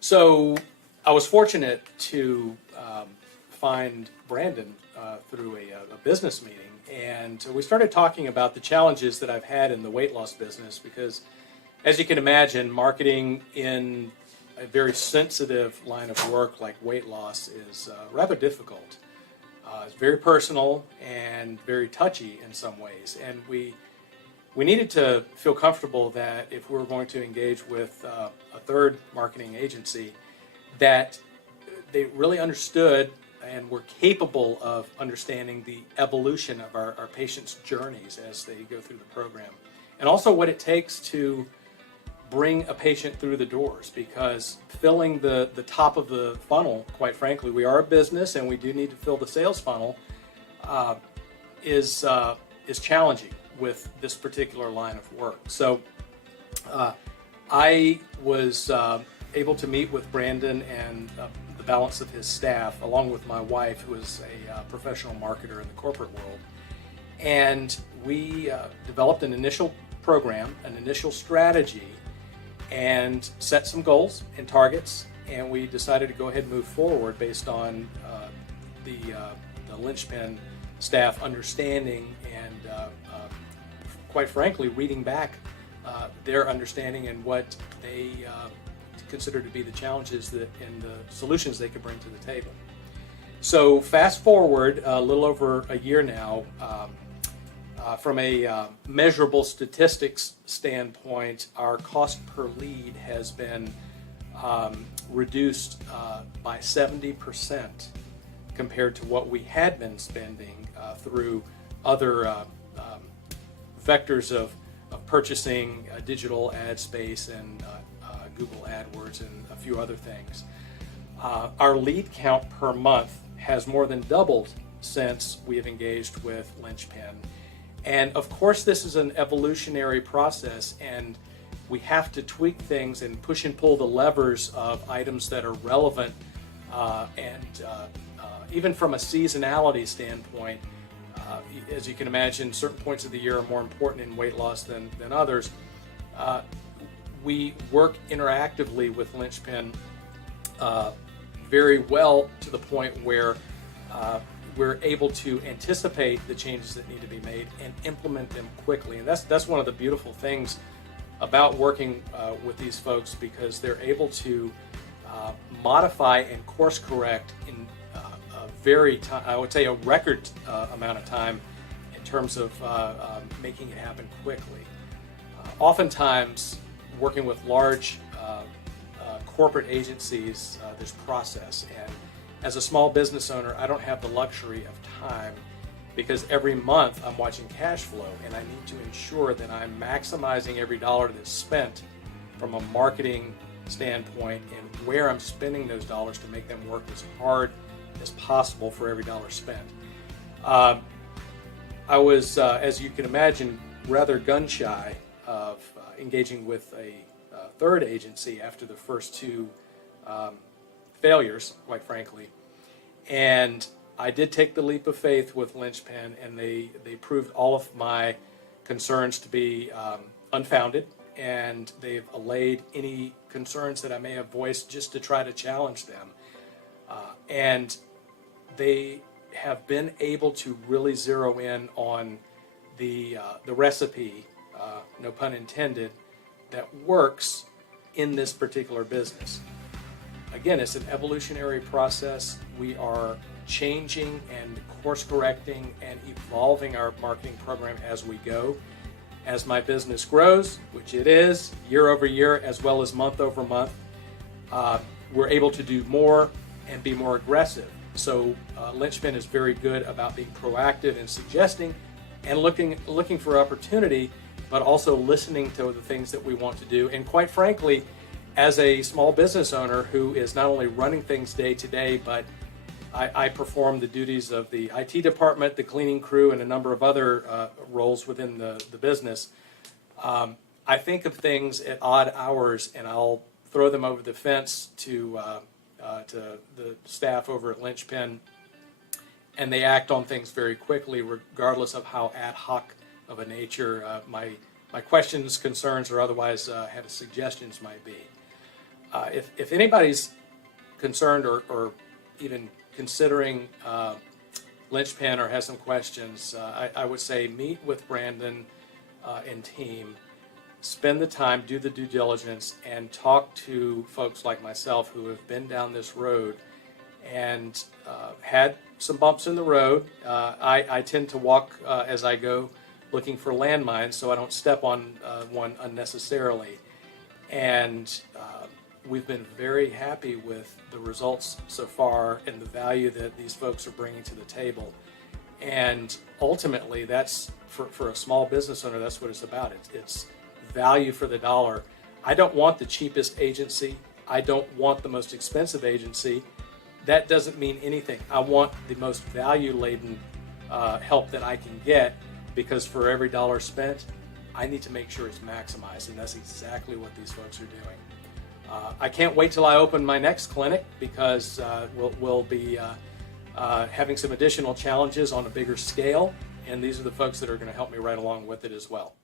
So I was fortunate to find Brandon through a business meeting, and we started talking about the challenges that I've had in the weight loss business because, as you can imagine, marketing in a very sensitive line of work like weight loss is rather difficult. It's very personal and very touchy in some ways, and we needed to feel comfortable that if we were going to engage with a third marketing agency, that they really understood and were capable of understanding the evolution of our patients' journeys as they go through the program, and also what it takes to bring a patient through the doors, because filling the top of the funnel, quite frankly, we are a business and we do need to fill the sales funnel, is challenging with this particular line of work. So I was able to meet with Brandon and the balance of his staff, along with my wife, who is a professional marketer in the corporate world. And we developed an initial program, an initial strategy, and set some goals and targets. And we decided to go ahead and move forward based on the linchpin staff understanding and quite frankly, reading back their understanding and what they consider to be the challenges and the solutions they could bring to the table. So fast forward a little over a year now, from a measurable statistics standpoint, our cost per lead has been reduced by 70% compared to what we had been spending through other vectors of purchasing digital ad space and Google AdWords and a few other things. Our lead count per month has more than doubled since we have engaged with Linchpin. And of course, this is an evolutionary process, and we have to tweak things and push and pull the levers of items that are relevant. Even from a seasonality standpoint, as you can imagine, certain points of the year are more important in weight loss than others. We work interactively with Linchpin very well, to the point where we're able to anticipate the changes that need to be made and implement them quickly. And that's one of the beautiful things about working with these folks, because they're able to modify and course correct in I would say a record amount of time in terms of making it happen quickly. Oftentimes, working with large corporate agencies, there's process, and as a small business owner, I don't have the luxury of time, because every month I'm watching cash flow, and I need to ensure that I'm maximizing every dollar that's spent from a marketing standpoint, and where I'm spending those dollars to make them work as hard as possible for every dollar spent. I was, as you can imagine, rather gun-shy of engaging with a third agency after the first two failures, quite frankly. And I did take the leap of faith with Linchpin, and they proved all of my concerns to be unfounded, and they've allayed any concerns that I may have voiced just to try to challenge them. And they have been able to really zero in on the recipe, no pun intended, that works in this particular business. Again, it's an evolutionary process. We are changing and course correcting and evolving our marketing program as we go. As my business grows, which it is, year over year as well as month over month, we're able to do more and be more aggressive. So Linchpin is very good about being proactive and suggesting and looking for opportunity, but also listening to the things that we want to do. And quite frankly, as a small business owner who is not only running things day to day, but I perform the duties of the IT department, the cleaning crew, and a number of other roles within the business. I think of things at odd hours, and I'll throw them over the fence to the staff over at Linchpin, and they act on things very quickly, regardless of how ad hoc of a nature my questions, concerns, or otherwise have suggestions might be. if anybody's concerned or even considering linchpin or has some questions, I would say meet with Brandon and team. Spend the time, do the due diligence, and talk to folks like myself who have been down this road and had some bumps in the road. I tend to walk as I go, looking for landmines so I don't step on one unnecessarily. And we've been very happy with the results so far and the value that these folks are bringing to the table. And ultimately, that's for a small business owner, that's what it's about. It's value for the dollar. I don't want the cheapest agency. I don't want the most expensive agency. That doesn't mean anything. I want the most value-laden help that I can get, because for every dollar spent, I need to make sure it's maximized, and that's exactly what these folks are doing. I can't wait till I open my next clinic, because we'll be having some additional challenges on a bigger scale, and these are the folks that are going to help me right along with it as well.